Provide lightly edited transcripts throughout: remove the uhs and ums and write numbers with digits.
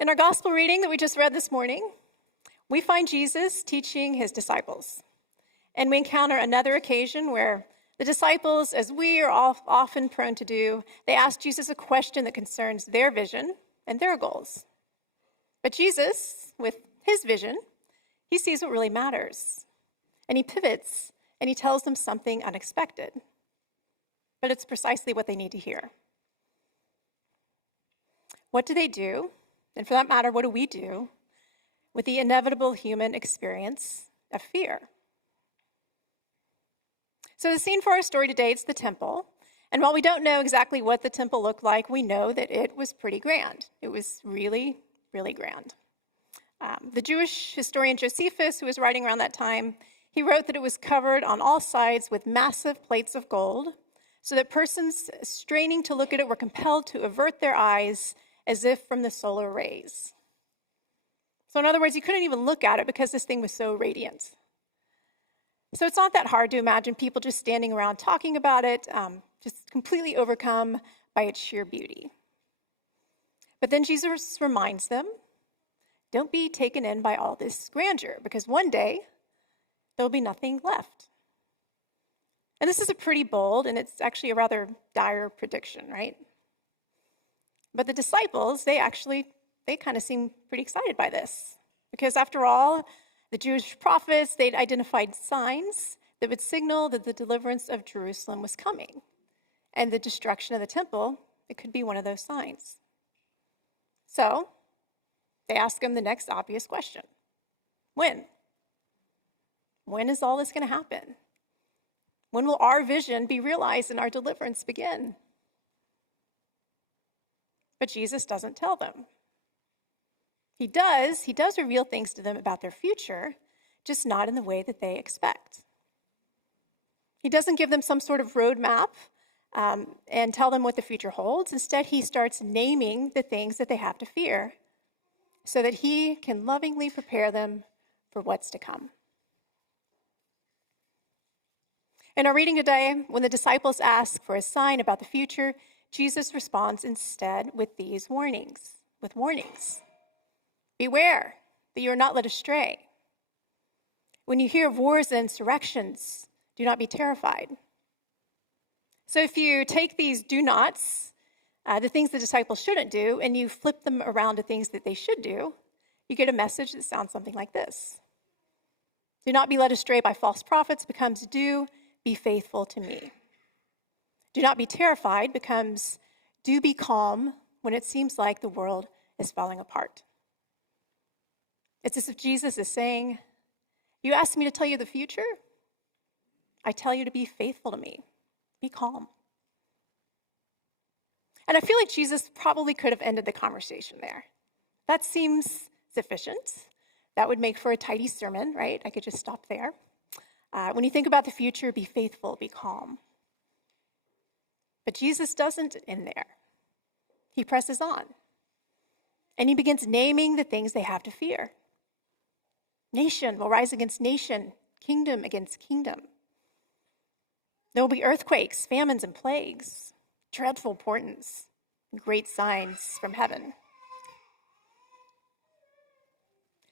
In our gospel reading that we just read this morning, we find Jesus teaching his disciples. And we encounter another occasion where the disciples, as we are often prone to do, they ask Jesus a question that concerns their vision and their goals. But Jesus, with his vision, he sees what really matters. And he pivots and he tells them something unexpected. But it's precisely what they need to hear. What do they do? And for that matter, what do we do with the inevitable human experience of fear? So the scene for our story today is the temple. And while we don't know exactly what the temple looked like, we know that it was pretty grand. It was really, really grand. The Jewish historian Josephus, who was writing around that time, he wrote that it was covered on all sides with massive plates of gold, so that persons straining to look at it were compelled to avert their eyes as if from the solar rays. So in other words, you couldn't even look at it because this thing was so radiant. So it's not that hard to imagine people just standing around talking about it, just completely overcome by its sheer beauty. But then Jesus reminds them, don't be taken in by all this grandeur, because one day there'll be nothing left. And this is a pretty bold, and it's actually a rather dire prediction, right? But the disciples, they kind of seem pretty excited by this. Because after all, the Jewish prophets, they'd identified signs that would signal that the deliverance of Jerusalem was coming. And the destruction of the temple, it could be one of those signs. So they ask him the next obvious question. When? When is all this going to happen? When will our vision be realized and our deliverance begin? But Jesus doesn't tell them. He does reveal things to them about their future, just not in the way that they expect. He doesn't give them some sort of roadmap and tell them what the future holds. Instead, he starts naming the things that they have to fear so that he can lovingly prepare them for what's to come. In our reading today, when the disciples ask for a sign about the future, Jesus responds instead with these warnings. Beware that you are not led astray. When you hear of wars and insurrections, do not be terrified. So if you take these do nots, the things the disciples shouldn't do, and you flip them around to things that they should do, you get a message that sounds something like this. Do not be led astray by false prophets becomes do be faithful to me. Do not be terrified becomes do be calm when it seems like the world is falling apart. It's as if Jesus is saying, you asked me to tell you the future? I tell you to be faithful to me. Be calm. And I feel like Jesus probably could have ended the conversation there. That seems sufficient. That would make for a tidy sermon, right? I could just stop there. When you think about the future, be faithful, be calm. But Jesus doesn't end there. He presses on. And he begins naming the things they have to fear. Nation will rise against nation, kingdom against kingdom. There will be earthquakes, famines, and plagues, dreadful portents, great signs from heaven.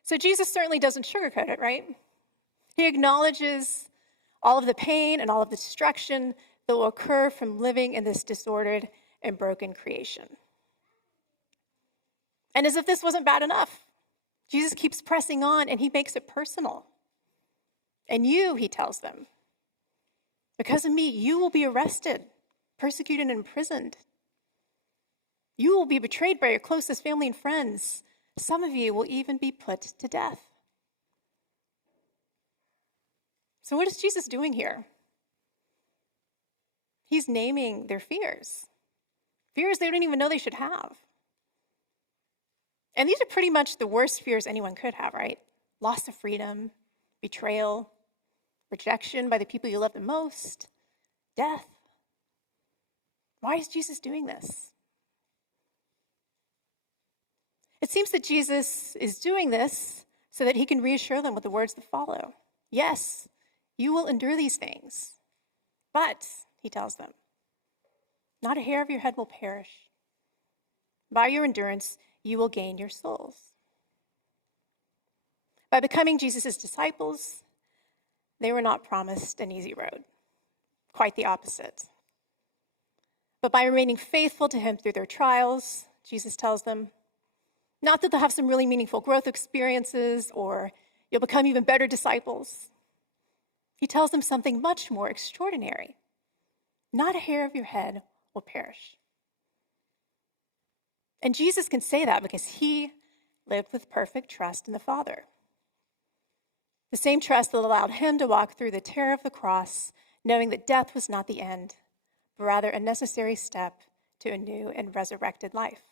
So Jesus certainly doesn't sugarcoat it, right? He acknowledges all of the pain and all of the destruction that will occur from living in this disordered and broken creation. And as if this wasn't bad enough, Jesus keeps pressing on and he makes it personal. And you, he tells them, because of me, you will be arrested, persecuted, and imprisoned. You will be betrayed by your closest family and friends. Some of you will even be put to death. So what is Jesus doing here? He's naming their fears. Fears they don't even know they should have. And these are pretty much the worst fears anyone could have, right? Loss of freedom, betrayal, rejection by the people you love the most, death. Why is Jesus doing this? It seems that Jesus is doing this so that he can reassure them with the words that follow. Yes, you will endure these things, but, he tells them, not a hair of your head will perish. By your endurance, you will gain your souls. By becoming Jesus' disciples, they were not promised an easy road. Quite the opposite. But by remaining faithful to him through their trials, Jesus tells them, not that they'll have some really meaningful growth experiences or you'll become even better disciples. He tells them something much more extraordinary. Not a hair of your head will perish. And Jesus can say that because he lived with perfect trust in the Father. The same trust that allowed him to walk through the terror of the cross, knowing that death was not the end, but rather a necessary step to a new and resurrected life.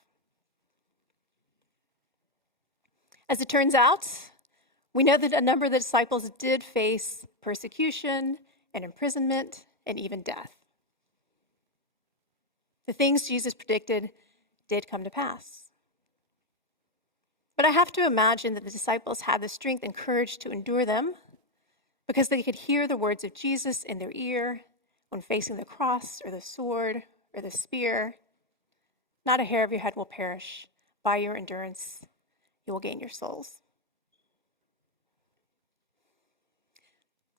As it turns out, we know that a number of the disciples did face persecution and imprisonment and even death. The things Jesus predicted did come to pass. But I have to imagine that the disciples had the strength and courage to endure them because they could hear the words of Jesus in their ear when facing the cross or the sword or the spear. Not a hair of your head will perish. By your endurance, you will gain your souls.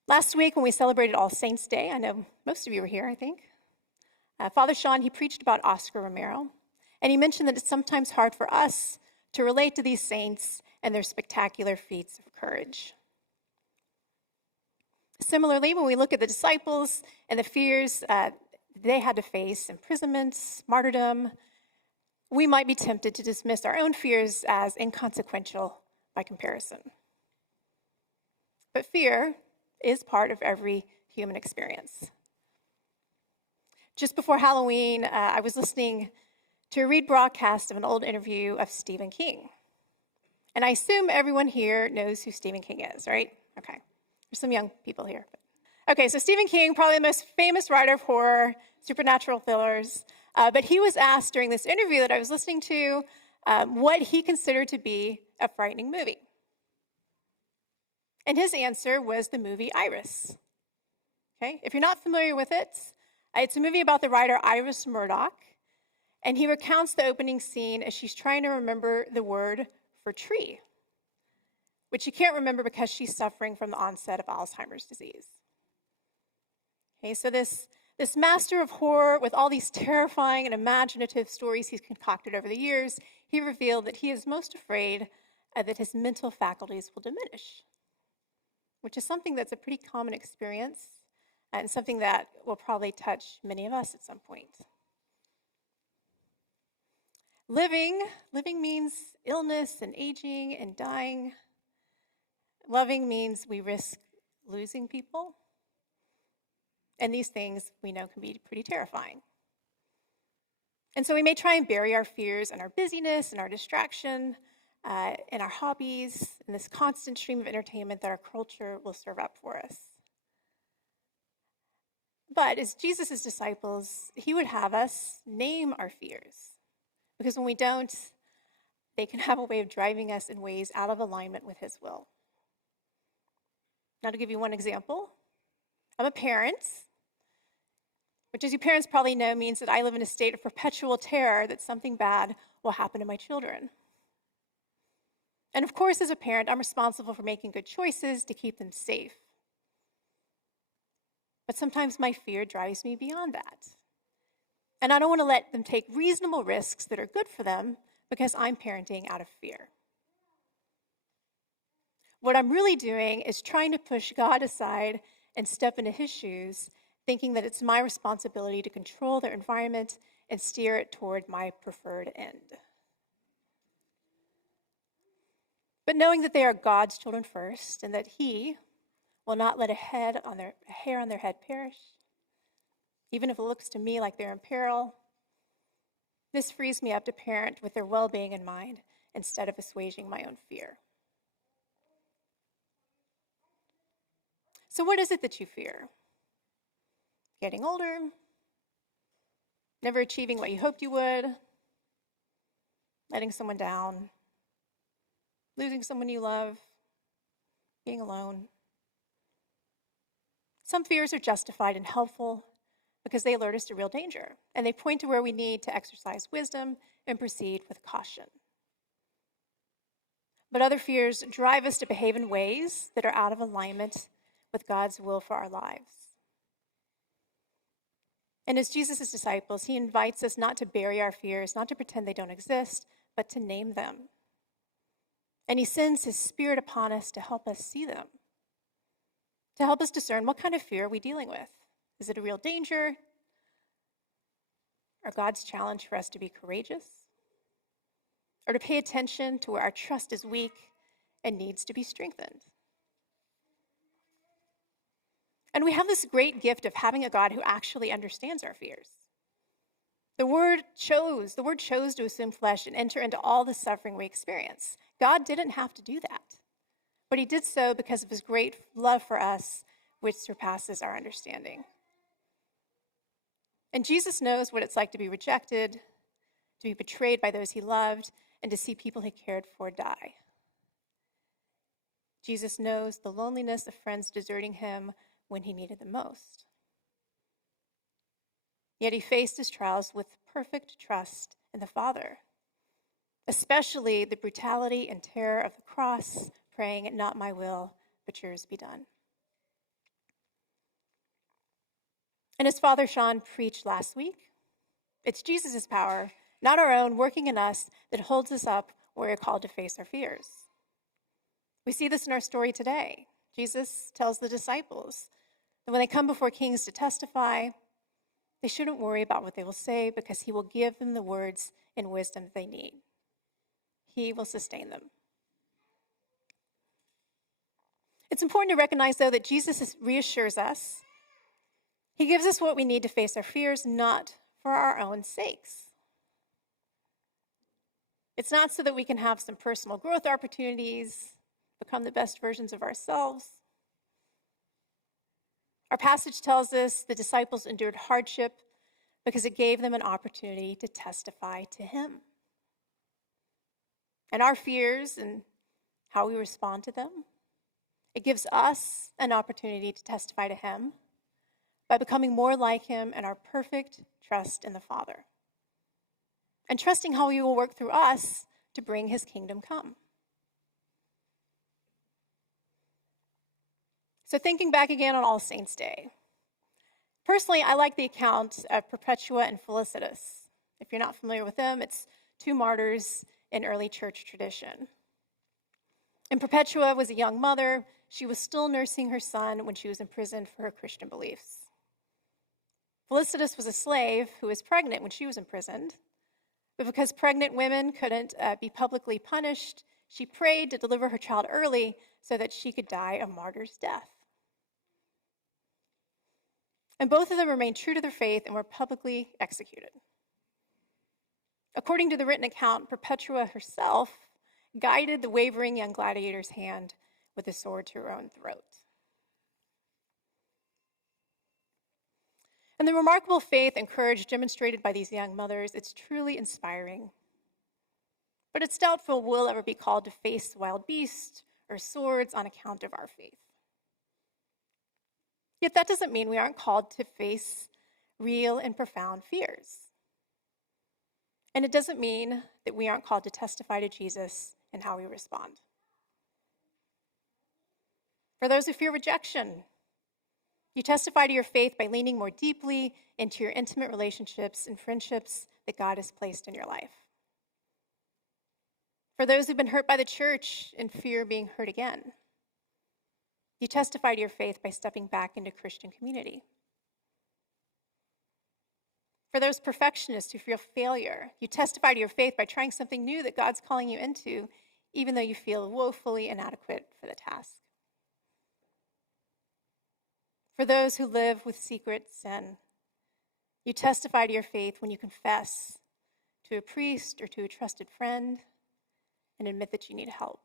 Last week when we celebrated All Saints' Day, I know most of you were here, I think. Father Sean, he preached about Oscar Romero, and he mentioned that it's sometimes hard for us to relate to these saints and their spectacular feats of courage. Similarly, when we look at the disciples and the fears they had to face, imprisonment, martyrdom, we might be tempted to dismiss our own fears as inconsequential by comparison. But fear is part of every human experience. Just before Halloween, I was listening to a rebroadcast of an old interview of Stephen King. And I assume everyone here knows who Stephen King is, right? Okay, there's some young people here. Okay, so Stephen King, probably the most famous writer of horror, supernatural thrillers, but he was asked during this interview that I was listening to what he considered to be a frightening movie. And his answer was the movie Iris. Okay, if you're not familiar with it, it's a movie about the writer Iris Murdoch, and he recounts the opening scene as she's trying to remember the word for tree, which she can't remember because she's suffering from the onset of Alzheimer's disease. Okay, so this master of horror with all these terrifying and imaginative stories he's concocted over the years, he revealed that he is most afraid that his mental faculties will diminish, which is something that's a pretty common experience and something that will probably touch many of us at some point. Living means illness and aging and dying. Loving means we risk losing people. And these things we know can be pretty terrifying. And so we may try and bury our fears in our busyness and our distraction, in our hobbies, in this constant stream of entertainment that our culture will serve up for us. But as Jesus' disciples, he would have us name our fears. Because when we don't, they can have a way of driving us in ways out of alignment with his will. Now, to give you one example, I'm a parent, which, as you parents probably know, means that I live in a state of perpetual terror that something bad will happen to my children. And of course, as a parent, I'm responsible for making good choices to keep them safe. But sometimes my fear drives me beyond that. And I don't want to let them take reasonable risks that are good for them because I'm parenting out of fear. What I'm really doing is trying to push God aside and step into his shoes, thinking that it's my responsibility to control their environment and steer it toward my preferred end. But knowing that they are God's children first and that he will not let a hair on their head perish, even if it looks to me like they're in peril, this frees me up to parent with their well-being in mind instead of assuaging my own fear. So what is it that you fear? Getting older? Never achieving what you hoped you would? Letting someone down? Losing someone you love? Being alone? Some fears are justified and helpful because they alert us to real danger, and they point to where we need to exercise wisdom and proceed with caution. but other fears drive us to behave in ways that are out of alignment with God's will for our lives. And as Jesus' disciples, he invites us not to bury our fears, not to pretend they don't exist, but to name them. And he sends his Spirit upon us to help us see them, to help us discern what kind of fear are we dealing with. Is it a real danger? Or God's challenge for us to be courageous? Or to pay attention to where our trust is weak and needs to be strengthened? And we have this great gift of having a God who actually understands our fears. The word chose to assume flesh and enter into all the suffering we experience. God didn't have to do that, but he did so because of his great love for us, which surpasses our understanding. And Jesus knows what it's like to be rejected, to be betrayed by those he loved, and to see people he cared for die. Jesus knows the loneliness of friends deserting him when he needed them most. Yet he faced his trials with perfect trust in the Father, especially the brutality and terror of the cross, praying, "Not my will, but yours be done." And as Father Sean preached last week, it's Jesus' power, not our own, working in us that holds us up where we're called to face our fears. We see this in our story today. Jesus tells the disciples that when they come before kings to testify, they shouldn't worry about what they will say because he will give them the words and wisdom that they need. He will sustain them. It's important to recognize, though, that Jesus reassures us. He gives us what we need to face our fears, not for our own sakes. It's not so that we can have some personal growth opportunities, become the best versions of ourselves. Our passage tells us the disciples endured hardship because it gave them an opportunity to testify to him. And our fears and how we respond to them, it gives us an opportunity to testify to him by becoming more like him in our perfect trust in the Father, and trusting how he will work through us to bring his kingdom come. So thinking back again on All Saints' Day, personally, I like the account of Perpetua and Felicitas. If you're not familiar with them, it's two martyrs in early church tradition. And Perpetua was a young mother. She was still nursing her son when she was imprisoned for her Christian beliefs. Felicitas was a slave who was pregnant when she was imprisoned. But because pregnant women couldn't be publicly punished, she prayed to deliver her child early so that she could die a martyr's death. And both of them remained true to their faith and were publicly executed. According to the written account, Perpetua herself guided the wavering young gladiator's hand with a sword to her own throat. And the remarkable faith and courage demonstrated by these young mothers, it's truly inspiring. But it's doubtful we'll ever be called to face wild beasts or swords on account of our faith. Yet that doesn't mean we aren't called to face real and profound fears. And it doesn't mean that we aren't called to testify to Jesus and how we respond. For those who fear rejection, you testify to your faith by leaning more deeply into your intimate relationships and friendships that God has placed in your life. For those who've been hurt by the church and fear being hurt again, you testify to your faith by stepping back into Christian community. For those perfectionists who feel failure, you testify to your faith by trying something new that God's calling you into, even though you feel woefully inadequate for the task. For those who live with secret sin, you testify to your faith when you confess to a priest or to a trusted friend and admit that you need help.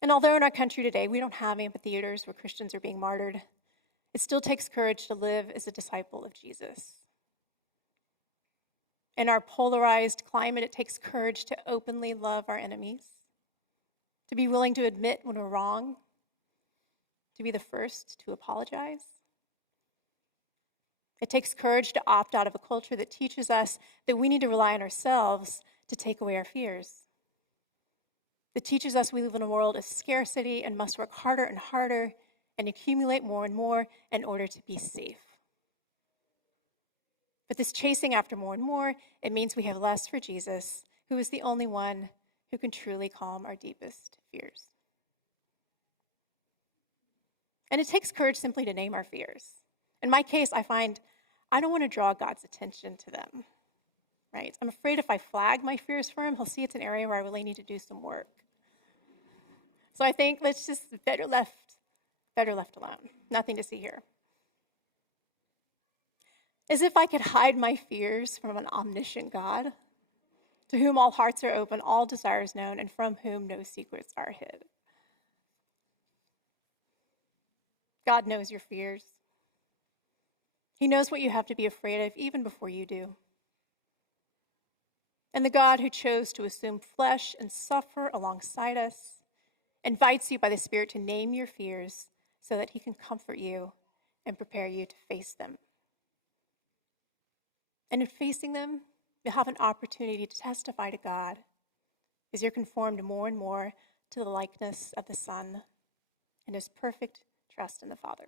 And although in our country today we don't have amphitheaters where Christians are being martyred, it still takes courage to live as a disciple of Jesus. In our polarized climate, it takes courage to openly love our enemies, to be willing to admit when we're wrong, to be the first to apologize. It takes courage to opt out of a culture that teaches us that we need to rely on ourselves, to take away our fears. It teaches us we live in a world of scarcity and must work harder and harder and accumulate more and more in order to be safe. But this chasing after more and more, it means we have less for Jesus, who is the only one who can truly calm our deepest fears. And it takes courage simply to name our fears. In my case, I find I don't want to draw God's attention to them, right? I'm afraid if I flag my fears for him, he'll see it's an area where I really need to do some work. So I think let's just better left alone. Nothing to see here. As if I could hide my fears from an omniscient God, to whom all hearts are open, all desires known, and from whom no secrets are hid. God knows your fears. He knows what you have to be afraid of even before you do. And the God who chose to assume flesh and suffer alongside us invites you by the Spirit to name your fears so that he can comfort you and prepare you to face them. And in facing them, you'll have an opportunity to testify to God as you're conformed more and more to the likeness of the Son and his perfect trust in the Father.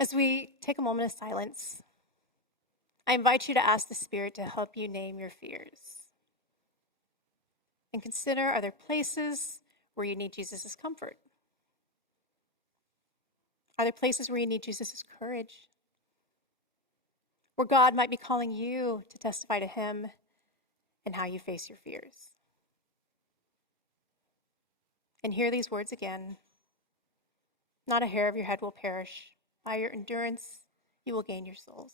As we take a moment of silence, I invite you to ask the Spirit to help you name your fears. And consider, are there places where you need Jesus' comfort? Are there places where you need Jesus' courage? Where God might be calling you to testify to him and how you face your fears? And hear these words again. Not a hair of your head will perish. By your endurance, you will gain your souls.